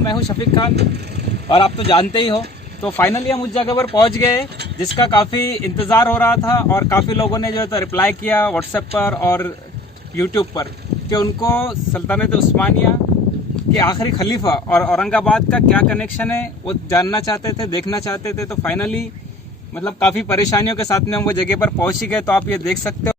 मैं हूं शफीक खान और आप तो जानते ही हो। तो फाइनली हम उस जगह पर पहुंच गए जिसका काफ़ी इंतज़ार हो रहा था और काफ़ी लोगों ने जो है तो रिप्लाई किया व्हाट्सएप पर और यूट्यूब पर कि उनको सल्तनत उस्मानिया के आखिरी खलीफा और औरंगाबाद का क्या कनेक्शन है वो जानना चाहते थे, देखना चाहते थे। तो फाइनली मतलब काफ़ी परेशानियों के साथ में हम वो जगह पर पहुँच ही गए। तो आप ये देख सकते हो।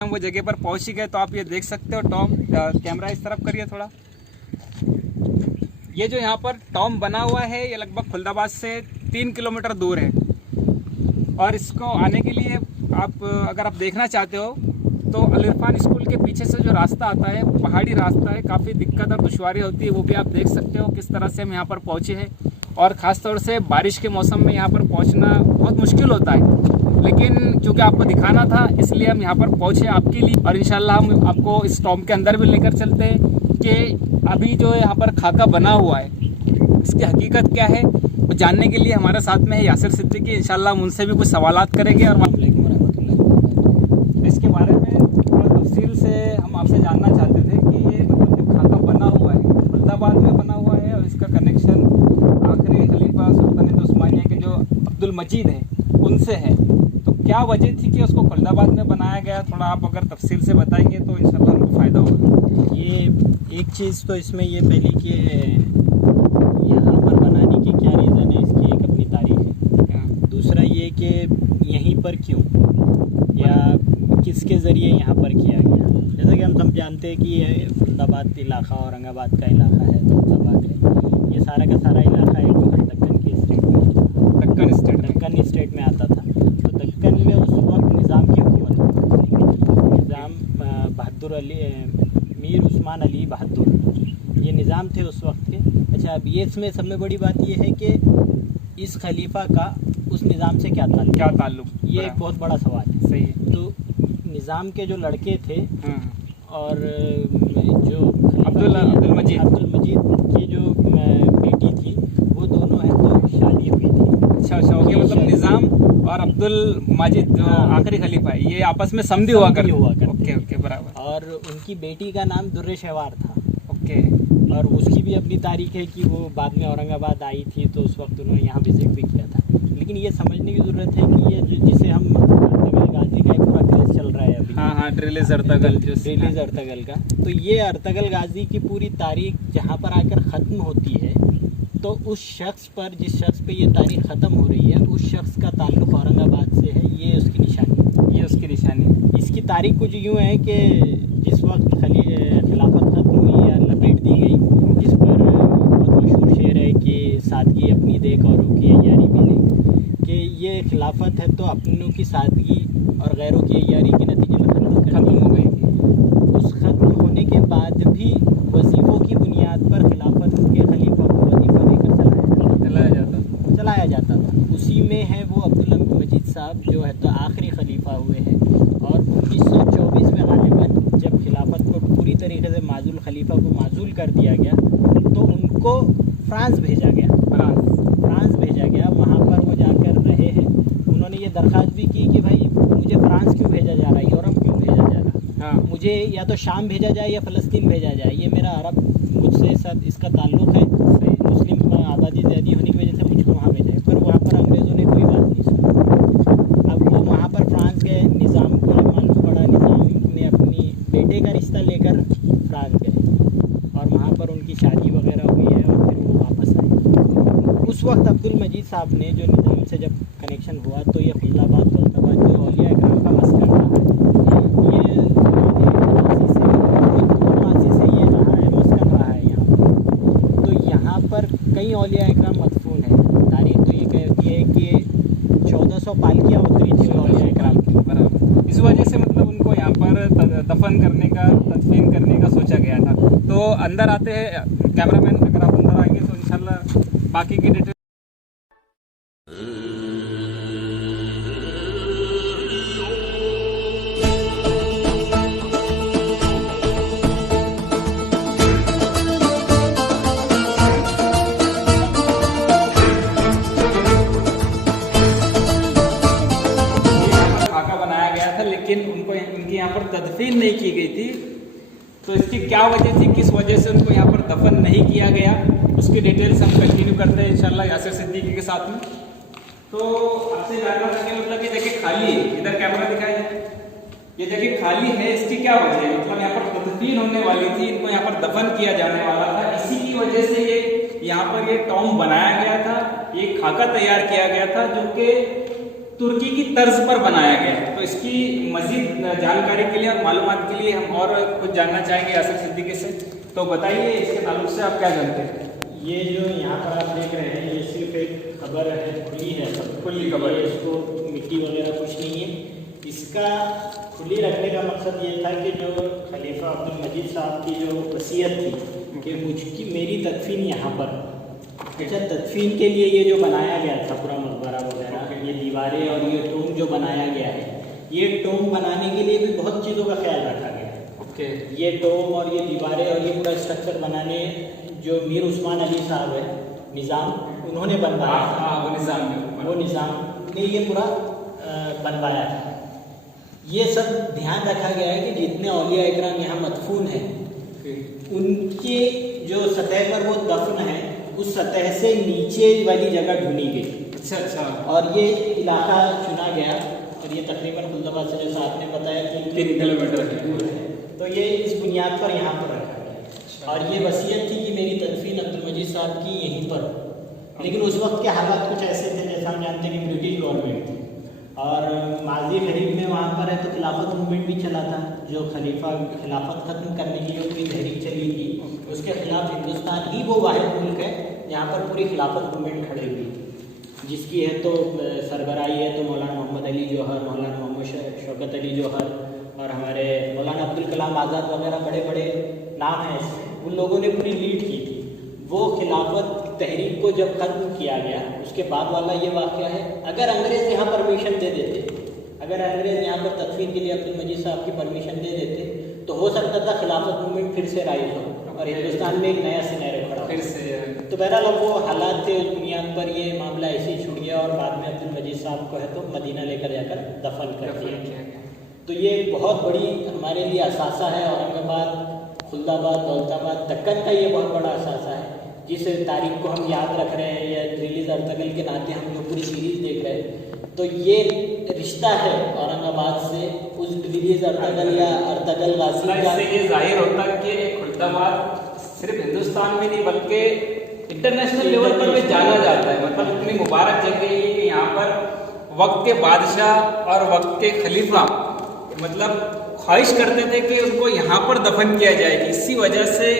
वो जगह पर पहुंच ही गए। तो आप ये देख सकते हो टॉम, कैमरा इस तरफ करिए थोड़ा। ये जो यहाँ पर टॉम बना हुआ है ये लगभग खुलदाबाद से 3 किलोमीटर दूर है और इसको आने के लिए आप अगर आप देखना चाहते हो तो अल इरफान स्कूल के पीछे से जो रास्ता आता है पहाड़ी रास्ता है, काफ़ी दिक्कत और दुश्वारी होती है, वो भी आप देख सकते हो किस तरह से हम यहाँ पर पहुँचे हैं। और ख़ास तौर से बारिश के मौसम में यहाँ पर पहुँचना बहुत मुश्किल होता है, लेकिन क्योंकि आपको दिखाना था इसलिए हम यहाँ पर पहुँचे आपके लिए। और इंशाल्लाह हम आपको इस टॉम के अंदर भी लेकर चलते हैं कि अभी जो यहाँ पर खाका बना हुआ है इसकी हकीकत क्या है वो जानने के लिए हमारे साथ में है यासिर सिद्दीकी। इंशाल्लाह हम उनसे भी कुछ सवालात करेंगे और इसके बारे में थोड़ा तफसील से हम आपसे जानना चाहते थे कि ये मतलब जो खाका बना हुआ है खुलदाबाद में बना हुआ है और इसका कनेक्शन आखिरी खलीफा सल्तनत उस्मानिया के जो अब्दुल मजीद हैं उनसे है। तो क्या वजह थी कि उसको खुलदाबाद में बनाया गया, थोड़ा आप अगर तफसील से बताएंगे तो इंशाल्लाह उनको फ़ायदा होगा। ये एक चीज़ तो इसमें ये पहले कि यहाँ पर बनाने की क्या रीज़न है, इसकी एक अपनी तारीख है। दूसरा ये कि यहीं पर क्यों या किसके ज़रिए यहाँ पर किया गया। जैसा कि हम सब जानते हैं कि ये खुलदाबाद इलाका औरंगाबाद का इलाका है, फैज़ाबाद है, ये सारा का सारा इलाका है जो दक्कन की स्टेट में दक्कन स्टेट में आता था। तो दक्कन में उस वक्त निज़ाम की हुकूमत थी, निज़ाम बहादुर अली मीर उस्मान अली बहादुर ये निज़ाम थे उस वक्त के। अच्छा, अब ये इसमें सब में बड़ी बात ये है कि इस खलीफा का उस निज़ाम से क्या ताल्लुक़, ये एक बहुत बड़ा सवाल है। सही है। तो निज़ाम के जो लड़के थे और जो अब्दुल मजीद की जो बेटी थी वो दोनों हैं तो शादी हुई थी। अच्छा ओके, मतलब निज़ाम और अब्दुल मजीद जो आखिरी खलीफा है ये आपस में समझी हुआ करते। ओके बराबर। और उनकी बेटी का नाम दुर्र शहवार था। ओके। और उसकी भी अपनी तारीख है कि वो बाद में औरंगाबाद आई थी तो उस वक्त उन्होंने यहाँ विजिट भी किया था। लेकिन ये समझने की ज़रूरत है कि ये जिसे हम अर्तगल गाजी का एक पूरा क्रेज़ चल रहा है अभी। हाँ रिलीज अर्तगल का। तो ये अर्तगल गाजी की पूरी तारीख जहाँ पर आकर ख़त्म होती है तो उस शख्स पर, जिस शख्स पे ये तारीख ख़त्म हो रही है उस शख्स का ताल्लुक़ औरंगाबाद से है। ये उसकी निशानी। इसकी तारीख कुछ यूँ है कि जिस वक्त खिलाफत ख़त्म हुई या लपेट दी गई, जिस पर बहुत मशहूर शेर है कि सादगी अपनी देख औरों की अय्यारी भी देख, कि ये खिलाफत है तो अपनों की सादगी और गैरों की अय्यारी के नतीजे में ख़त्म हो गई थी। उस ख़त्म होने के बाद भी वजीफ़ों की बुनियाद पर खिलाफत के खलीफा को वजीफ़ा देकर चलाया जाता था। उसी में है वो अब्दुल मजीद साहब जो है तो आखिरी खलीफा हुए हैं। और 1924 में गालिबन जब खिलाफत को पूरी तरीके से माजुल खलीफा को माजुल कर दिया गया तो उनको फ्रांस भेजा गया। वहाँ पर वो जाकर रहे हैं। उन्होंने ये दरख्वास्त भी की कि भाई मुझे फ्रांस क्यों भेजा जा रहा है, यूरोप क्यों भेजा जा रहा है, मुझे या तो शाम भेजा जाए या फ़लस्तीन भेजा जाए। ये मेरा अरब मुझसे साथ इसका ताल्लुक़ है, मुस्लिम आबादी ज़्यादा होने की वजह से मुझको वहाँ भेजा है। पर वहाँ पर अंग्रेज़ों ने कोई बात नहीं सुनी। अब वो वहाँ पर फ्रांस गए, निज़ाम को मालूम पड़ा, निज़ाम ने अपनी बेटे का रिश्ता लेकर फ्रांस गए और वहाँ पर उनकी शादी वगैरह हुई है और फिर वो वापस आए। उस वक्त अब्दुल मजीद साहब ने जो निज़ाम से जब कनेक्शन हुआ तो ये खुलदाबाद जो औलिया इकराम का मस्कन रहा है, ये ये रहा है, मस्कन रहा है यहाँ पर। तो यहाँ पर कई औलिया इकराम मदफून है। तारीख तो ये कहती है कि 1400 पालकियाँ उतरी थी औलिया इकराम की। बराबर। इस वजह से मतलब उनको यहाँ पर दफन करने का, तदफीन करने का सोचा गया था। तो अंदर आते हैं कैमरामैन, अगर आप अंदर आएंगे तो इंशाल्लाह बाकी की डिटेल। लेकिन उनको उनकी यहाँ पर तदफीन नहीं की गई थी, तो इसकी क्या वजह थी, किस वजह से उनको यहाँ पर दफन नहीं किया गया, उसकी डिटेल्स हम कंटिन्यू करते हैं इंशाल्लाह यासिर सिद्दीकी के साथ में। तो आपसे जानना था कि मतलब ये देखिए खाली है, इधर कैमरा दिखाया जाए, ये देखिए खाली है, इसकी क्या वजह है? मतलब यहाँ पर तदफीन होने वाली थी, इनको यहाँ पर दफन किया जाने वाला था, इसी की वजह से ये यहाँ पर ये टॉम्ब बनाया गया था, ये खाका तैयार किया गया था जो कि तुर्की की तर्ज पर बनाया गया है। तो इसकी मजीद जानकारी के लिए और मालूमात के लिए हम और कुछ जानना चाहेंगे यासिर सिद्दीकी से। तो बताइए इसके ताल्लुक से आप क्या जानते हैं? ये जो यहाँ पर आप देख रहे हैं ये सिर्फ एक खबर है, खुली है, सब खुली खबर है, इसको मिट्टी वगैरह कुछ नहीं है। इसका खुली रखने का मकसद ये था कि जो खलीफा अब्दुल मजीद साहब की जो वसीयत थी कि मुझकी मेरी तदफीन यहाँ पर, अच्छा तदफीन के लिए ये जो बनाया गया था पूरा मकबरा वगैरह, ये दीवारें और ये टोम जो बनाया गया है, ये टोम बनाने के लिए भी बहुत चीज़ों का ख्याल रखा गया है। ओके, ये टोम और ये दीवारें और ये पूरा स्ट्रक्चर बनाने जो मीर उस्मान अली साहब है निज़ाम, उन्होंने बनवाया था। वो निज़ाम ने ये पूरा बनवाया था। ये सब ध्यान रखा गया है कि जितने औलिया इकराम यहाँ मदफून हैं उनके जो सतह पर वो दफन है उस सतह से नीचे वाली जगह ढूंढी गई। अच्छा। और ये इलाका चुना गया और ये तकरीबन खुलदाबाद से जैसा आपने बताया कि 3 किलोमीटर दूर है, तो ये इस बुनियाद पर यहाँ पर रखा गया। और ये वसीयत थी कि मेरी तदफीन अब्दुल मजीद साहब की यहीं पर। लेकिन उस वक्त के हालात कुछ ऐसे थे, जैसा हम जानते हैं कि ब्रिटिश गवर्नमेंट थी और माजी करीब में वहाँ पर है तो खिलाफत मूवमेंट भी चला था, जो खिलाफत ख़त्म करने की जो पूरी तहरीक चली थी उसके खिलाफ हिंदुस्तान ही वो वाहिद मुल्क है जहाँ पर पूरी खिलाफत मूवमेंट खड़ी हुई थी, जिसकी है तो सरबराही है तो मौलाना मोहम्मद अली जौहर, मौलाना मोहम्मद शौकत अली जौहर और हमारे मौलाना अब्दुल कलाम आज़ाद वगैरह बड़े बड़े नाम हैं ऐसे, उन लोगों ने पूरी लीड की थी। वो खिलाफत तहरीक को जब ख़त्म किया गया उसके बाद वाला ये वाक़या है, अगर अंग्रेज़ यहाँ परमिशन दे देते, अगर अंग्रेज़ यहाँ पर तदफीन के लिए अब्दुल मजीद साहब की परमिशन दे देते तो हो सकता था खिलाफत मूवमेंट फिर से राइज हो और हिंदुस्तान में एक नया सिनेरियो खड़ा फिर से। तो बहरहाल वो हालात थे, उस बुनियाद पर ये मामला ऐसे ही छूट गया और बाद में अब्दुल मजीद साहब को है तो मदीना लेकर जाकर दफन कर दिया गया। तो ये बहुत बड़ी हमारे लिए असासा है, औरंगाबाद, खुलदाबाद, दौलताबाद, दक्कन का ये बहुत बड़ा असासा है जिस तारीख को हम याद रख रहे हैं या रिलीज अर्तगल के नाते हम जो पूरी सीरीज देख रहे हैं। तो ये रिश्ता है औरंगाबाद से उस रिलीज अर्तगल या अर्तगल गाजी का। इससे ये जाहिर होता है कि खुलदाबाद सिर्फ हिंदुस्तान में नहीं बल्कि इंटरनेशनल लेवल पर भी जाना जाता है। मतलब इतनी मुबारक जगह है कि यहाँ पर वक्त के बादशाह और वक्त के खलीफा मतलब ख्वाहिश करते थे कि उनको यहाँ पर दफन किया जाए। इसी वजह से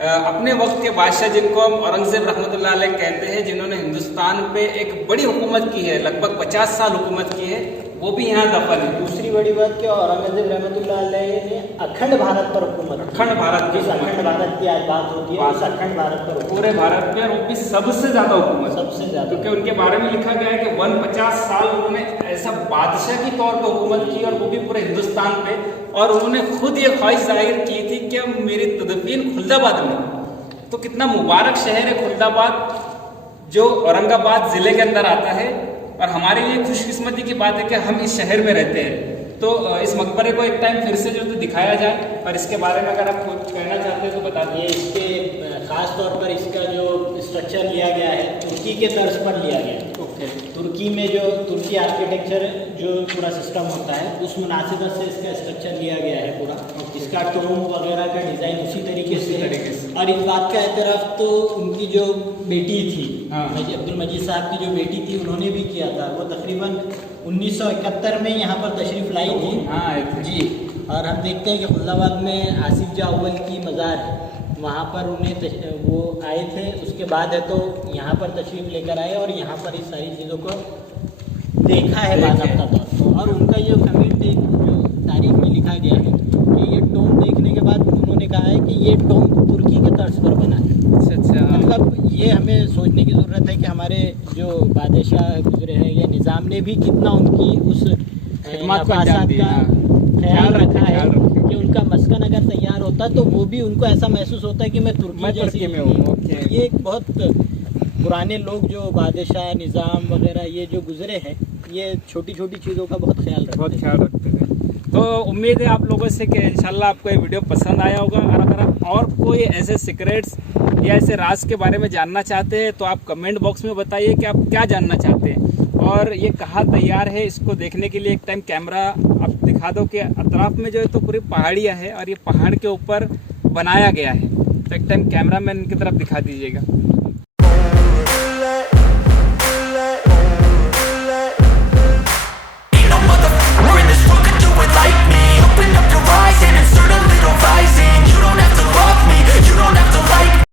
अपने वक्त के बादशाह जिनको हम औरंगजेब रहमतुल्लाह अलैह कहते हैं, जिन्होंने हिंदुस्तान पे एक बड़ी हुकूमत की है, लगभग 50 साल हुकूमत की है, वो भी यहाँ दफन है। दूसरी बड़ी बात कि औरंगजेब रहमतुल्लाह अलैह ने अखंड भारत पर हुकूमत, अखंड भारत की, अखंड भारत की आज बात होती है, उस अखंड भारत पर पूरे भारत में और वो भी सबसे ज्यादा हुकूमत, सबसे ज्यादा, क्योंकि उनके बारे में लिखा गया है कि 50 साल उन्होंने ऐसा बादशाह की तौर पर हुकूमत की और वो भी पूरे हिंदुस्तान पे। और उन्होंने खुद ये ख्वाहिश जाहिर की थी कि मेरी तदफीन खुलदाबाद में। तो कितना मुबारक शहर है खुलदाबाद, जो औरंगाबाद ज़िले के अंदर आता है। और हमारे लिए खुशकिस्मती की बात है कि हम इस शहर में रहते हैं। तो इस मकबरे को एक टाइम फिर से जो तो दिखाया जाए और इसके बारे में अगर आप कुछ कहना चाहते हैं तो बता दिए। इसके ख़ास तौर पर इसका जो स्ट्रक्चर लिया गया है तुर्की के तर्ज पर लिया गया है। तुर्की में जो तुर्की आर्किटेक्चर जो पूरा सिस्टम होता है उस मुनासिबत से इसका स्ट्रक्चर लिया गया है पूरा। इसका टोम वगैरह का डिज़ाइन उसी तरीके से है। और इस बात का एतराफ़ तो उनकी जो बेटी थी अब्दुल मजीद साहब की जो बेटी थी उन्होंने भी किया था। वो तकरीबन 1971 में यहाँ पर तशरीफ़ लाई थी जी। और हम देखते हैं कि खुलदाबाद में आसिफ जा अव्वल की मज़ार है, वहाँ पर उन्हें वो आए थे। उसके बाद है तो यहाँ पर तशरीफ़ लेकर आए और यहाँ पर इस सारी चीज़ों को देखा है बाज़ाब्ता तौर पर। और उनका ये कमेंट जो तारीख में लिखा गया है कि ये टोम देखने के बाद उन्होंने कहा है कि ये टोम तुर्की के तर्ज पर बना है। अच्छा। मतलब ये हमें सोचने की ज़रूरत है कि हमारे जो बादशाह गुजरे हैं या निज़ाम ने भी कितना उनकी उस खिदमत को अंजाम नफासत दिया। का हाँ। ख्याल रखा है ख्याल रखे। कि उनका मस्कन अगर तैयार होता तो वो भी उनको ऐसा महसूस होता है कि मैं तुर्की में हूँ। ओके। ये एक बहुत पुराने लोग जो बादशाह निज़ाम वगैरह ये जो गुजरे हैं, ये छोटी छोटी चीज़ों का बहुत ख्याल रखते बहुत हैं। ख्याल रखते थे। तो उम्मीद है आप लोगों से कि इंशाल्लाह आपको ये वीडियो पसंद आया होगा, और अगर आप और कोई ऐसे सीक्रेट्स या ऐसे राज के बारे में जानना चाहते हैं तो आप कमेंट बॉक्स में बताइए कि आप क्या जानना चाहते हैं, और ये कहाँ तैयार है। इसको देखने के लिए एक टाइम कैमरा आप दिखा दो कि अतराफ में जो है तो पूरी पहाड़ियाँ है और ये पहाड़ के ऊपर बनाया गया है। तो एक टाइम कैमरा मैन की तरफ दिखा दीजिएगा।